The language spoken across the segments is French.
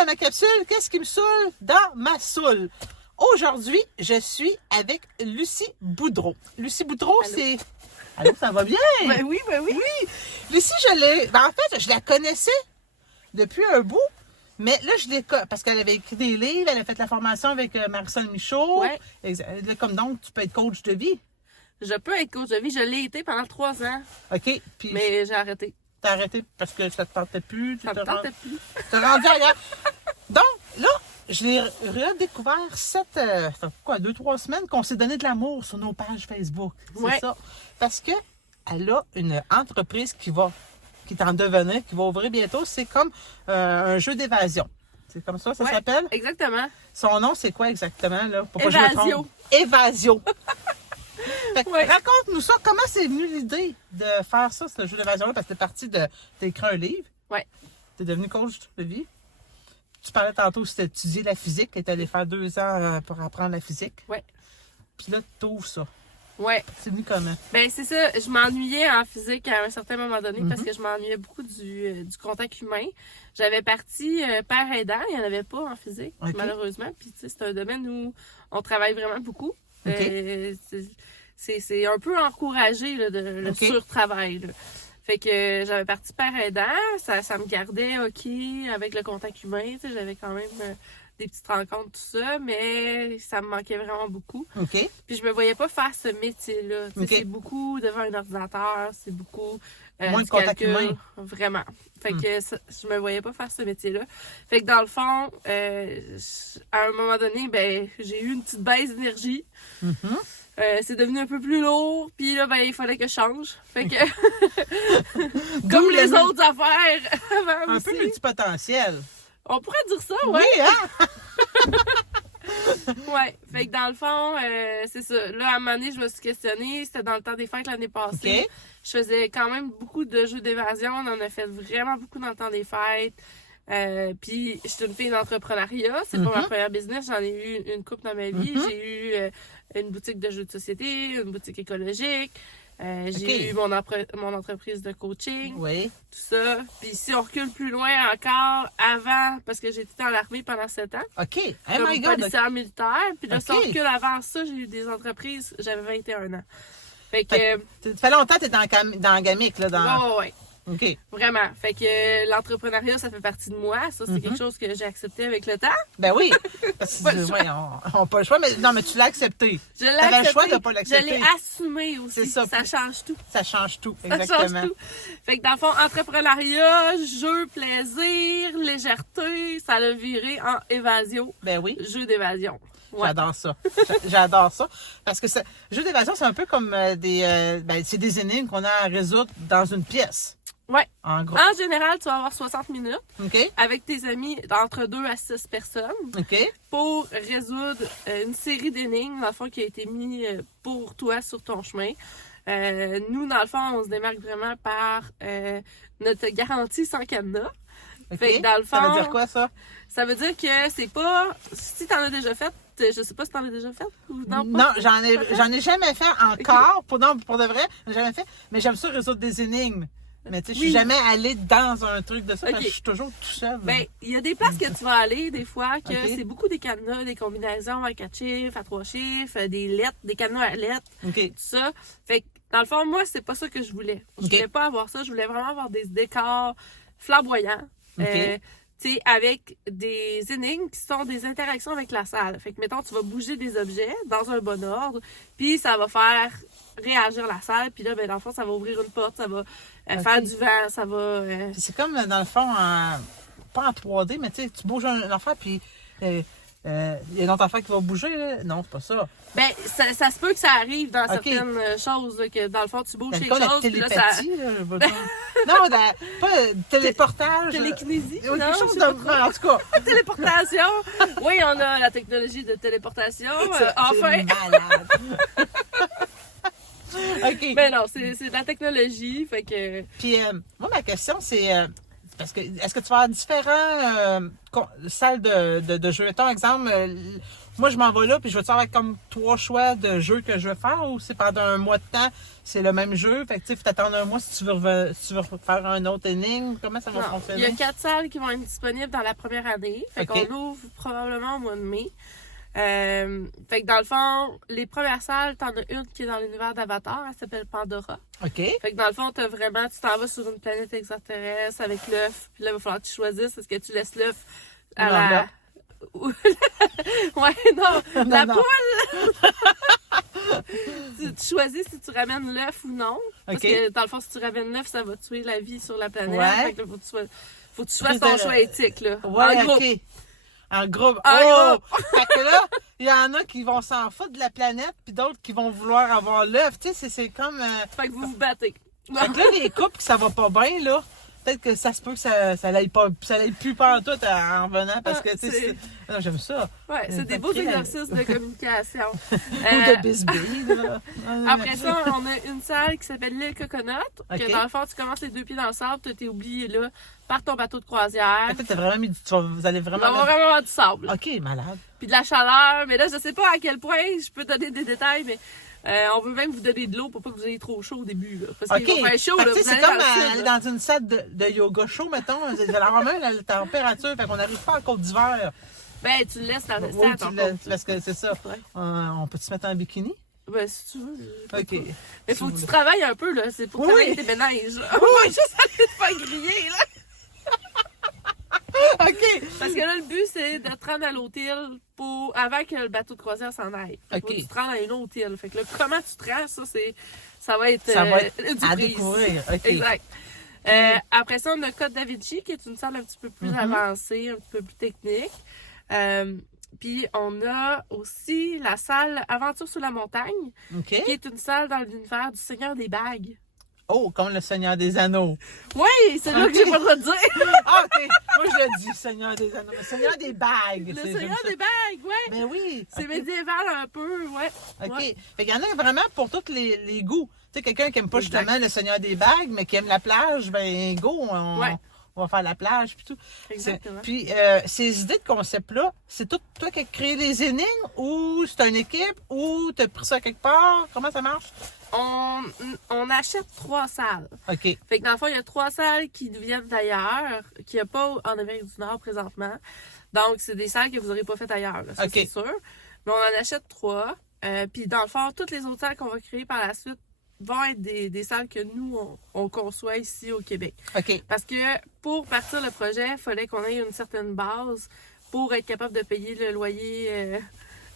dans ma capsule. Qu'est-ce qui me saoule dans ma soule? Aujourd'hui, je suis avec Lucie Boudreau. Lucie Boudreau, Allô? c'est... Allô, ça va bien? Ben oui. Oui. Lucie, en fait, je la connaissais depuis un bout. Mais là, parce qu'elle avait écrit des livres, elle a fait la formation avec Marisol Michaud. Ouais. Là, comme donc, tu peux être coach de vie. Je peux être coach de vie. Je l'ai été pendant 3 ans, OK. Puis mais j'ai arrêté. t'as arrêté parce que ça te tentait plus. Ça me tentait plus. T'es rendu ailleurs. Donc, là, je l'ai redécouvert 2-3 semaines qu'on s'est donné de l'amour sur nos pages Facebook. C'est Ouais. ça. Parce que elle a une entreprise qui est en devenir, qui va ouvrir bientôt. C'est comme un jeu d'évasion. C'est comme ça Ouais, s'appelle? Exactement. Son nom, c'est quoi exactement, là? Pour pas que je me Évasio. trompe? Évasio. Fait que Ouais. raconte-nous ça. Comment c'est venu l'idée de faire ça, ce jeu d'évasion-là? Parce que t'es parti de... T'as écrit un livre. Ouais. T'es devenu coach de vie. Tu parlais tantôt que tu étudiais la physique. T'es allé faire 2 ans pour apprendre la physique. Ouais. Puis là, tu ouvres ça. Ouais. C'est venu comment? Ben c'est ça. Je m'ennuyais en physique à un certain moment donné parce que je m'ennuyais beaucoup du contact humain. J'avais parti père aidant. Il n'y en avait pas en physique, Ok. malheureusement. Puis tu sais, c'est un domaine où on travaille vraiment beaucoup. Ok. C'est un peu encouragé là, le Ok. surtravail. Là. Fait que j'avais parti père aidant, ça me gardait OK avec le contact humain. Tu sais, j'avais quand même des petites rencontres, tout ça, mais ça me manquait vraiment beaucoup. OK. Puis je me voyais pas faire ce métier-là. Tu sais, Ok. c'est beaucoup devant un ordinateur, c'est beaucoup Moins de du contact calcul, humain. vraiment. Fait que je me voyais pas faire ce métier-là. Fait que dans le fond, à un moment donné, ben j'ai eu une petite baisse d'énergie. Mhm. C'est devenu un peu plus lourd, puis là, ben, il fallait que je change. Fait que, D'où comme les le- autres affaires avant Un aussi, peu multipotentiel. on pourrait dire ça, ouais. Oui, hein? Ouais. Fait que dans le fond, c'est ça. Là, à un moment donné, je me suis questionnée. C'était dans le temps des fêtes l'année passée. OK. Je faisais quand même beaucoup de jeux d'évasion. On en a fait vraiment beaucoup dans le temps des fêtes. Puis, je suis une fille d'entrepreneuriat. C'est pas ma première business. J'en ai eu une couple dans ma vie. J'ai eu une boutique de jeux de société, une boutique écologique. J'ai eu mon entreprise de coaching, Oui. tout ça. Puis si on recule plus loin encore, avant, parce que j'étais dans l'armée pendant 7 ans, OK. Oh comme my God. policière militaire. Puis là, si on Ok. recule avant ça, j'ai eu des entreprises, j'avais 21 ans. Fait que, Ça fait longtemps que t'es dans la gamique, là. Dans... ouais. OK. Vraiment. Fait que l'entrepreneuriat, ça fait partie de moi. Ça, c'est quelque chose que j'ai accepté avec le temps. Ben oui. Parce Pas le que, choix. ouais, on n'a pas le choix, mais non, mais tu l'as accepté. Je l'ai T'avais le accepté. choix de pas Je l'accepter. l'ai assumé aussi. C'est ça. Ça change tout. Ça change tout. Ça Exactement. change tout. Fait que dans le fond, entrepreneuriat, jeu, plaisir, légèreté, ça l'a viré en évasion. Ben oui. Jeu d'évasion. Ouais. J'adore ça. J'adore ça. Parce que jeu d'évasion, c'est un peu comme c'est des énigmes qu'on a à résoudre dans une pièce. Ouais. En gros. En général, tu vas avoir 60 minutes OK? avec tes amis d'entre 2 à 6 personnes OK? pour résoudre une série d'énigmes, dans le fond, qui a été mis pour toi sur ton chemin. Nous, dans le fond, on se démarque vraiment par notre garantie sans cadenas. OK? Fait que dans le Ça veut fond, dire quoi, ça? Ça veut dire que c'est pas... Si t'en as déjà fait, je sais pas si t'en as déjà fait ou non. Non, Pas. j'en ai jamais fait encore. Pour de vrai, j'en ai jamais fait. Mais j'aime ça résoudre des énigmes. Mais tu sais, je suis Oui. jamais allée dans un truc de ça Ok. parce que je suis toujours tout seul. Ben, il y a des places que tu vas aller, des fois, que Ok. c'est beaucoup des cadenas, des combinaisons à 4 chiffres, à 3 chiffres, des lettres, des cadenas à lettres, OK. tout ça. Fait que, dans le fond, moi, c'est pas ça que je voulais. Je Ok. voulais pas avoir ça. Je voulais vraiment avoir des décors flamboyants. Ok. Tu sais, avec des énigmes qui sont des interactions avec la salle. Fait que, mettons, tu vas bouger des objets dans un bon ordre, puis ça va faire réagir la salle, puis là, ben, dans le fond, ça va ouvrir une porte, ça va faire du vent, ça va... C'est comme, dans le fond, pas en 3D, mais tu sais, tu bouges un enfant, puis il y a un autre enfant qui va bouger. Là. Non, c'est pas ça. Ben, ça se peut que ça arrive dans Ok. certaines choses, là, que dans le fond, tu bouges C'est quelque comme la chose, puis là, ça... télépathie, là, je veux dire. Non, pas téléportage. Télékinésie? Oui, Non, quelque je chose sais de... pas trop. En tout cas, Téléportation. Oui, on a la technologie de téléportation. Enfin. c'est malade. OK. Mais non, c'est de la technologie, fait que... Puis, moi, ma question, c'est... parce que, est-ce que tu vas avoir différentes salles de jeu? Mettons, exemple, moi, je m'en vais là, puis je vais avoir comme 3 choix de jeux que je veux faire, ou c'est pendant un mois de temps, c'est le même jeu. Fait que, tu sais, faut t'attendre un mois si tu veux faire un autre énigme. Comment ça va Non, fonctionner? il y a 4 salles qui vont être disponibles dans la première année. Fait OK. qu'on ouvre probablement au mois de mai. Fait que dans le fond, les premières salles, t'en as une qui est dans l'univers d'Avatar, elle s'appelle Pandora. OK. Fait que dans le fond, tu t'en vas sur une planète extraterrestre avec l'œuf, puis là, il va falloir que tu choisisses, est-ce que tu laisses l'œuf à Non, la... là. Ouais, non, la non. poule! tu choisis si tu ramènes l'œuf ou non. Parce OK. que dans le fond, si tu ramènes l'œuf, ça va tuer la vie sur la planète. Ouais. Fait que là, faut que tu fasses ton choix éthique, là. Ouais, En gros. OK. En groupe. En Oh! groupe. Fait que là, il y en a qui vont s'en foutre de la planète, puis d'autres qui vont vouloir avoir l'œuf. Tu sais, c'est comme... Fait que vous vous battez. Fait que là, les couples que ça va pas bien, là, peut-être que ça se peut que ça l'aille pas, ça l'aille plus pantoute en revenant, parce que, tu sais, non, j'aime ça. Ouais, c'est des beaux exercices de communication. Ou de bisbille, là. Après ça, on a une salle qui s'appelle l'île Coconut, OK. que dans le fond, tu commences les 2 pieds dans le sable, tu t'es oublié là, par ton bateau de croisière. En fait, t'as vraiment mis vous allez On vraiment... va vraiment avoir du sable. OK, malade. Puis de la chaleur, mais là, je sais pas à quel point je peux donner des détails, mais on veut même vous donner de l'eau pour pas que vous ayez trop chaud au début. Là, parce OK. qu'il va faire chaud, Fait là, que, tu vous sais, allez c'est comme dans le sud, aller là. dans une salle de yoga chaud, mettons. Vous allez avoir même la température, fait qu'on n'arrive pas en côte d'hiver. Ben, tu le laisses dans le Oui, stade, tu l'as- parce que c'est ça. Ouais. On peut se mettre en bikini? Ben, si tu veux. OK. Mais faut que tu travailles un peu, là. C'est pour Oui. travailler tes ménages. On va juste aller te faire griller, là. OK. Parce que là, le but, c'est de te rendre à l'hôtel avant que le bateau de croisière s'en aille. Fait que OK. faut que tu te rendes à une autre île. Fait que là, comment tu te rends, ça va être, Ça va être une à surprise. découvrir. OK. Exact. Après ça, on a Côte Davinci, qui est une salle un petit peu plus avancée, un petit peu plus technique. Puis on a aussi la salle Aventure sur la montagne, OK. qui est une salle dans l'univers du Seigneur des Bagues. Oh, comme le Seigneur des Anneaux. Oui, c'est là que j'ai pas le droit de dire. Ah, OK. Moi, je le dis, Seigneur des Anneaux. Le Seigneur des bagues. Le c'est- Seigneur j'aime ça. des Bagues, ouais. Ben oui. C'est OK. médiéval un peu, ouais. OK. Ouais. Fait qu'il y en a vraiment pour tous les goûts. Tu sais, quelqu'un qui aime pas Exact. justement le Seigneur des bagues, mais qui aime la plage, ben go, Ouais. on va faire la plage puis tout. Exactement. Puis ces idées de concept-là, c'est tout toi qui as créé les énigmes ou c'est une équipe ou tu as pris ça quelque part? Comment ça marche? On achète 3 salles. OK. Fait que dans le fond, il y a 3 salles qui nous viennent d'ailleurs, qu'il n'y a pas en Amérique du Nord présentement. Donc, c'est des salles que vous n'aurez pas faites ailleurs, là, ça, OK. c'est sûr. Mais on en achète 3. Puis dans le fond, toutes les autres salles qu'on va créer par la suite vont être des salles que nous, on conçoit ici au Québec. OK. Parce que pour partir le projet, il fallait qu'on ait une certaine base pour être capable de payer le loyer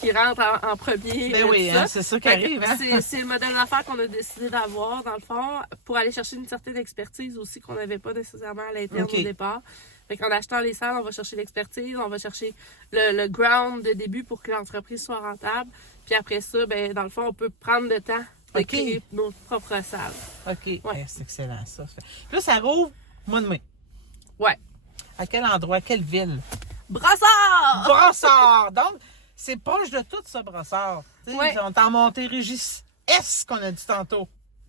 qui rentre en premier. Ben tout oui, ça. hein, c'est ça qui Fait que arrive. Hein? c'est le modèle d'affaires qu'on a décidé d'avoir, dans le fond, pour aller chercher une certaine expertise aussi qu'on n'avait pas nécessairement à l'interne OK. au départ. Fait qu'en achetant les salles, on va chercher l'expertise, on va chercher le ground de début pour que l'entreprise soit rentable. Puis après ça, ben dans le fond, on peut prendre le temps de OK. créer nos propres salles. OK. Ouais. Eh, c'est excellent, ça. Puis là, ça rouvre mois de mai. Ouais. À quel endroit? Quelle ville? Brassard! Brossard! Donc, c'est proche de tout ça, Brossard. Tu sais, Ouais. On est en Montérégie S qu'on a dit tantôt.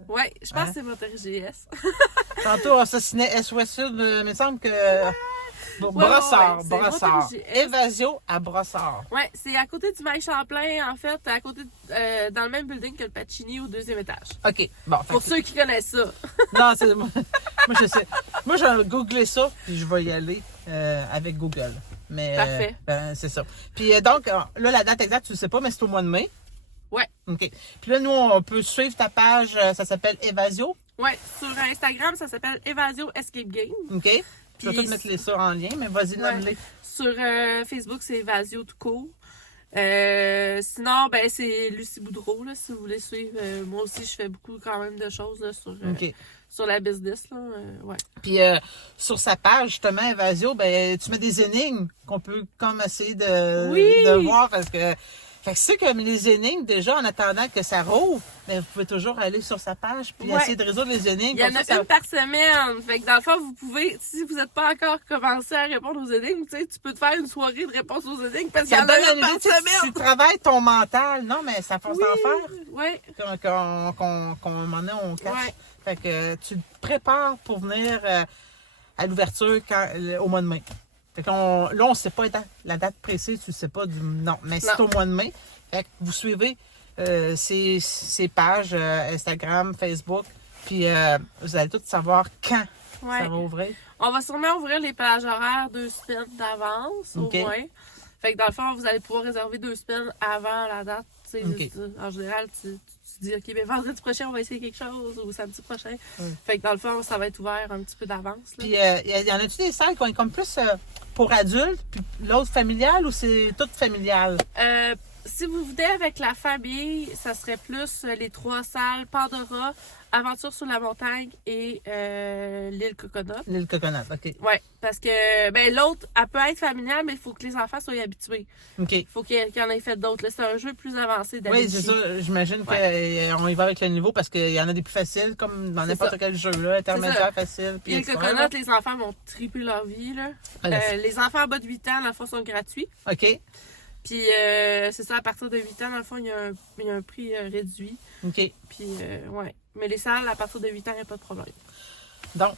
Ouais, je pense Hein? que c'est votre GS. Tantôt, on assassinait S-Ouest Sud, mais il me semble que... Brossard, ouais, c'est Brossard. Montérégie Est. Évasio à Brossard. Ouais, c'est à côté du Maïs Champlain, en fait, à côté, dans le même building que le Pacini au 2e étage. OK. Bon, fait Pour que- ceux qui connaissent ça. Non, c'est... moi, je sais. Moi, je vais googler ça, puis je vais y aller avec Google. Mais, Parfait. ben, c'est ça. Puis donc, là, la date exacte, tu ne sais pas, mais c'est au mois de mai. Ouais. OK. Puis là, nous, on peut suivre ta page, ça s'appelle Évasio. Ouais, sur Instagram, ça s'appelle Evasio Escape Game. OK. Je vais Puis- tout mettre les ça en lien, mais vas-y, Ouais. nomme-les. Sur Facebook, c'est Evasio tout court. Sinon, ben c'est Lucie Boudreau, là, si vous voulez suivre. Moi aussi, je fais beaucoup quand même de choses là, OK. sur la business. Là, ouais. Puis sur sa page, justement, Evasio, ben, tu mets des énigmes qu'on peut comme essayer Oui! de voir parce que. Fait que c'est comme les énigmes, déjà, en attendant que ça rouvre, mais vous pouvez toujours aller sur sa page puis Ouais. essayer de résoudre les énigmes. Il y en Comme a ça, une par semaine. Fait que dans le fond, vous pouvez, si vous n'êtes pas encore commencé à répondre aux énigmes, tu sais, tu peux te faire une soirée de réponse aux énigmes parce qu'il y ça en donne a une une par idée, tu sais, semaine. tu travailles ton mental. Non, mais ça force Oui, d'en faire. ouais, Qu'on m'en donné, on cache. ouais. Fait que tu te prépares pour venir à l'ouverture au mois de mai. Fait qu'on, là, on ne sait pas la date précise, tu ne sais pas non, mais c'est Non. au mois de mai. Fait que vous suivez ces pages Instagram, Facebook, puis vous allez tout savoir quand Ouais. ça va ouvrir. On va sûrement ouvrir les plages horaires 2 semaines d'avance, OK. au moins. Fait que dans le fond, vous allez pouvoir réserver 2 semaines avant la date. Tu sais, OK. en général, tu dis, OK, ben vendredi prochain, on va essayer quelque chose, ou samedi prochain. Oui. Fait que dans le fond, ça va être ouvert un petit peu d'avance. là. Puis, y en a-tu des salles qui vont être comme plus pour adultes, puis l'autre familiale, ou c'est tout familial? Si vous venez avec la famille, ça serait plus les 3 salles Pandora, Aventure sur la montagne et l'île Coconut. L'île Coconut, OK. Ouais, parce que ben l'autre, elle peut être familiale, mais il faut que les enfants soient habitués. OK. Il faut qu'il y en ait fait d'autres. Là, c'est un jeu plus avancé Oui, d'habitude. c'est ça. J'imagine qu'on y va avec le niveau parce qu'il y en a des plus faciles, comme dans C'est n'importe ça. quel jeu, là, intermédiaire, C'est facile. Puis L'île extra, Coconut, là. les enfants vont triper leur vie. Là. Ah, là, Les enfants en bas de 8 ans, dans le fond, sont gratuits. OK. Puis c'est ça, à partir de 8 ans, dans le fond, il y a un prix réduit. OK. Puis, ouais. Mais les salles, à partir de 8 ans, il n'y a pas de problème. Donc,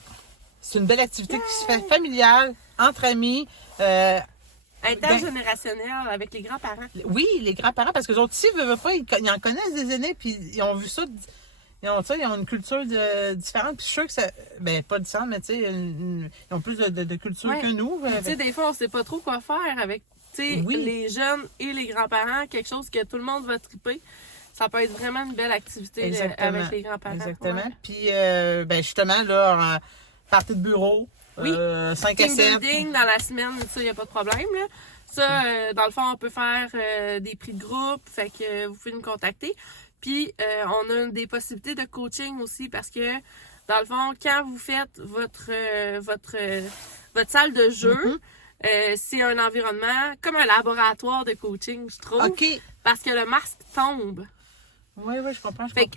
c'est une belle activité qui se fait familiale, entre amis. Intergénérationnel avec les grands-parents. Oui, les grands-parents, parce que les autres, s'ils veulent pas, ils en connaissent des aînés, puis ils ont vu ça. Ils ont une culture différente. Puis je suis sûre que ça. Ben, pas différente, mais tu sais, ils ont plus de culture Ouais. que nous. Puis, tu sais, des fois, on sait pas trop quoi faire avec tu sais, Oui. les jeunes et les grands-parents, quelque chose que tout le monde va triper. Ça peut être vraiment une belle activité avec les grands-parents. Exactement. Ouais. Puis, ben, justement, là, partie de bureau, Oui. 5 à Team 7. building dans la semaine, ça, il n'y a pas de problème. Là. Ça, dans le fond, on peut faire des prix de groupe, fait que vous pouvez nous contacter. Puis, on a des possibilités de coaching aussi parce que, dans le fond, quand vous faites votre salle de jeu, c'est un environnement comme un laboratoire de coaching, je trouve. OK. Parce que le masque tombe. Oui, je comprends, Fait que,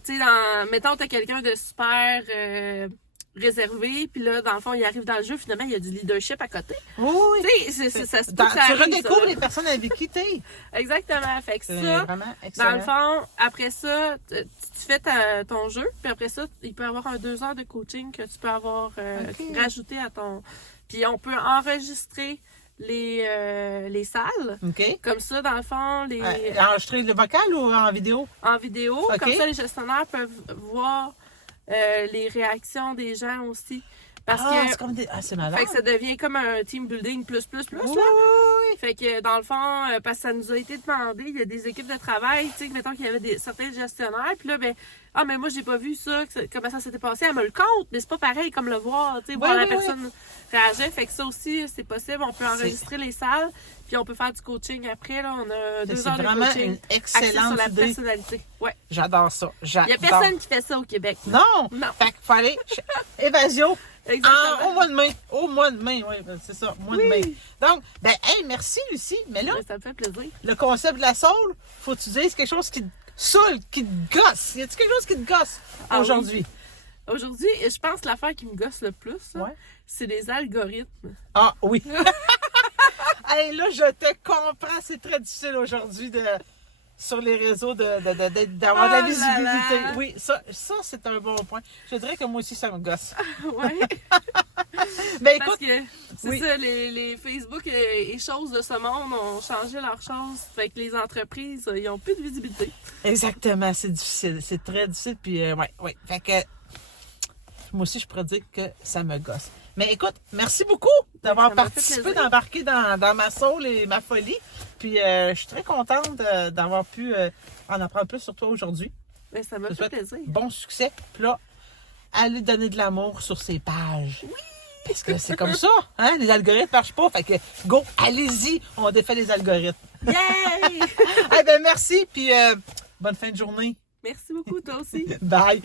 tu sais, mettons, t'as quelqu'un de super réservé, puis là, dans le fond, il arrive dans le jeu, finalement, il y a du leadership à côté. Oui. Tu sais, ça se peut Tu que ça arrive, redécouvres ça. les personnes avec qui t'es. Exactement. Fait que C'est ça, vraiment dans excellent. le fond, après ça, tu fais ton jeu, puis après ça, il peut y avoir 2 heures de coaching que tu peux avoir Ok. rajouté à ton... Puis on peut enregistrer les salles. OK. Comme ça, dans le fond, Enregistrer le vocal ou en vidéo? en vidéo. Ok. Comme ça, les gestionnaires peuvent voir les réactions des gens aussi. Parce que c'est comme des... c'est malade. fait que ça devient comme un team building plus. Oui, Là. oui. Fait que dans le fond, parce que ça nous a été demandé, il y a des équipes de travail, tu sais, mettons qu'il y avait certains gestionnaires, puis là, ben, mais moi, j'ai pas vu ça, comment ça s'était passé, elle me le compte, mais c'est pas pareil comme le voir, tu sais, voir la personne réagir. Fait que ça aussi, c'est possible, on peut enregistrer les salles, puis on peut faire du coaching après, là, on a 2 heures de vraiment coaching. une axé excellente sur la idée. personnalité. Ouais. J'adore ça. Il y a personne qui fait ça au Québec. Non! Non. Fait qu'il faut aller chez Évasion Exactement. au mois de mai. Au mois de mai, oui, c'est ça, mois de mai. Donc, ben, hey, merci Lucie. Mais là, Ouais, ça me fait plaisir. le concept de la soul, faut que tu dises quelque chose qui te saoule, qui te gosse. Y a-tu quelque chose qui te gosse aujourd'hui? Aujourd'hui, je pense que l'affaire qui me gosse le plus, là, Ouais. c'est les algorithmes. Ah, oui. Hey, là, je te comprends. C'est très difficile aujourd'hui sur les réseaux d'avoir de la Oh là visibilité. là. Oui, ça c'est un bon point. Je dirais que moi aussi, ça me gosse. Ouais. Ben, Parce écoute, que c'est oui. ça, les Facebook et choses de ce monde ont changé leurs choses. Fait que les entreprises, ils ont plus de visibilité. exactement, c'est difficile. C'est très difficile. Puis, ouais. Fait que, moi aussi, je pourrais dire que ça me gosse. Mais écoute, merci beaucoup d'avoir ça m'a fait participé, plaisir. d'embarquer dans ma soul et ma folie. Puis, je suis très contente d'avoir pu en apprendre plus sur toi aujourd'hui. Mais ça m'a Je fait te souhaite plaisir. bon succès. Puis là, allez donner de l'amour sur ces pages. Oui! Parce que c'est comme ça, hein? Les algorithmes marchent pas. Fait que, go, allez-y, on défait les algorithmes. Yay! Eh ben merci, puis bonne fin de journée. Merci beaucoup, toi aussi. Bye!